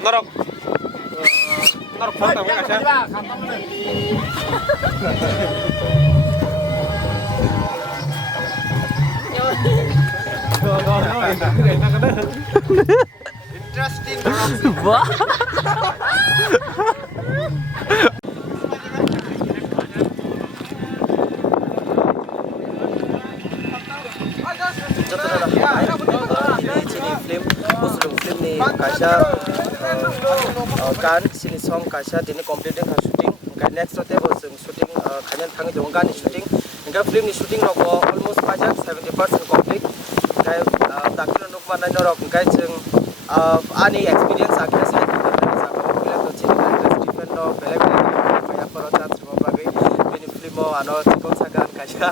Norok. Norok foto ka siya. Interesting. Wah. Sini film, Muslim film ni kaisa gan sini song kaisa dini completing ka shooting. Kai next rote bo जों shooting khajan thangi dong gan shooting. Inga film ni shooting roko almost pajak 70% complete. Kai dakil nuk mana norok kai जों ani experience akhir saya kita bila tu cina Stephen no belak banyak perotak semua bagai ini film ano cikong sagan kaisa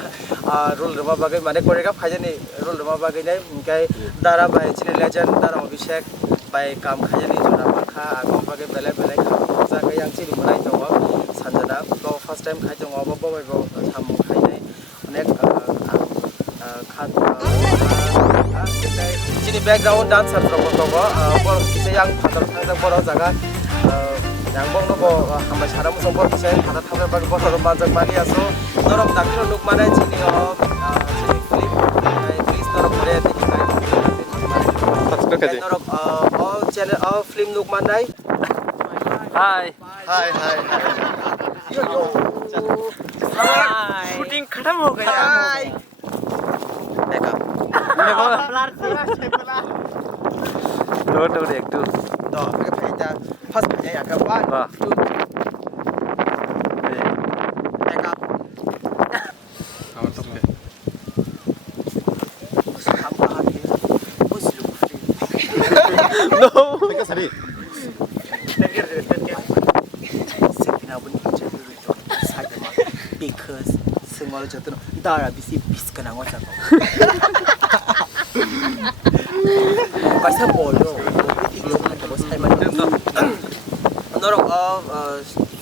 rule rumah bagai mana koreograf kaja ni rule rumah bagai ni kai dara bagai cina legend dara Abhishek bagai kam kaja ni jona makha agam bagai belak jaga yang cini mulai tahu sanjana ko first time kaja ngobo bagai samu kaja ni khat sini background dancer promo bor kise yang phatar thang bor jaga yang bong no bo hamba sara mo bor kise phatar thang bor bor manjak mani aso norok dakilo luk manai sini sini clip please norok kore dekhi kai norok channel film luk manai hi yo shooting खत्म हो गया देखा Dua dek tu. Đó, cái phải ra phát nhảy à các bạn. Vâng. Đây các. No. Teka sari. Because semua orang jatuh. Darah bisi bis kena ngocak. Kaisa bolo. Norok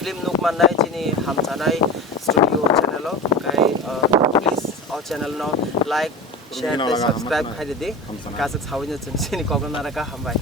film nuk manai chini ham chanai studio channel kai please all channel no like share and subscribe khai de kasak chawin chini kokon nara ka hambai